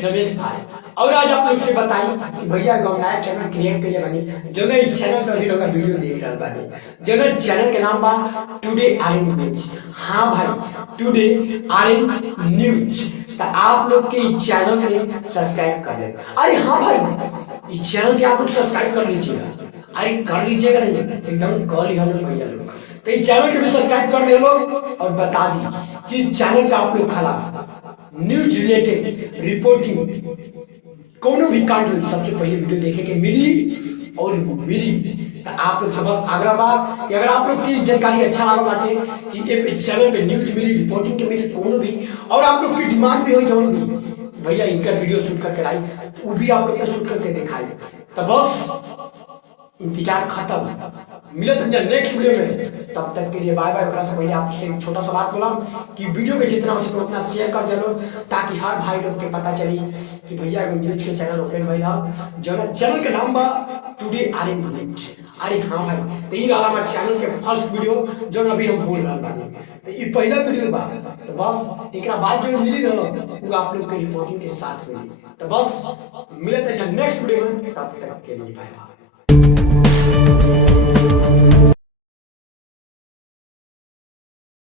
रमेश भाई। और आज आप लोग से बताई कि भैया एगो नया चैनल क्रिएट कइले बानी, जो इस चैनल से अभी लोग वीडियो देख रहल बानी, जो चैनल के नाम बा टुडे आरएन न्यूज। हाँ भाई, टुडे आरएन न्यूज। तो आप लोग के इस चैनल में सब्सक्राइब कर ले। अरे हाँ भाई, इस चैनल के आप लोग सब्सक्राइब कर लीजिएगा। अरे कर लीजिएगा नहीं, एकदम कर लिया लोग भैया लोग। तो इस चैनल के भी सब्सक्राइब कर ले लोग, और बता दी कि इस चैनल का आप लोग खला न्यूज रिलेटेड रिपोर्टिंग कोनो भी कांड हो सबसे पहले वीडियो देखे के मिली और मिली। तो आप लोग से बस आग्रह बा कि अगर आप लोग की जानकारी अच्छा लगा बाटे कि ये चैनल पे न्यूज मिली, रिपोर्टिंग के मिली कोनो भी, और आप लोग की डिमांड भी हो जो भी भैया इनका वीडियो शूट करके लाई, वो भी आप लोग का शूट करके दिखाई। तो बस इंतजार खत्म, मिलत नेक्स्ट वीडियो में। तब तक के लिए बाय बाय। से पहले आपसे एक छोटा सा बात बोला कि वीडियो के जितना हो सके उतना शेयर कर दे लो, ताकि हर भाई लोग के पता चली कि भैया न्यूज के चैनल ओपन भाई रहा, जो चैनल का नाम बा टुडे आरएन न्यूज। अरे हाँ भाई, तो ये रहा हमारे चैनल के फर्स्ट वीडियो जो अभी हम बोल रहा बानी। तो ये पहला वीडियो बा, तो बस एक बाद जो मिली ना वो आप लोग के रिपोर्टिंग के साथ मिली। तो बस मिलते हैं नेक्स्ट वीडियो में, तब तक के लिए बाय बाय।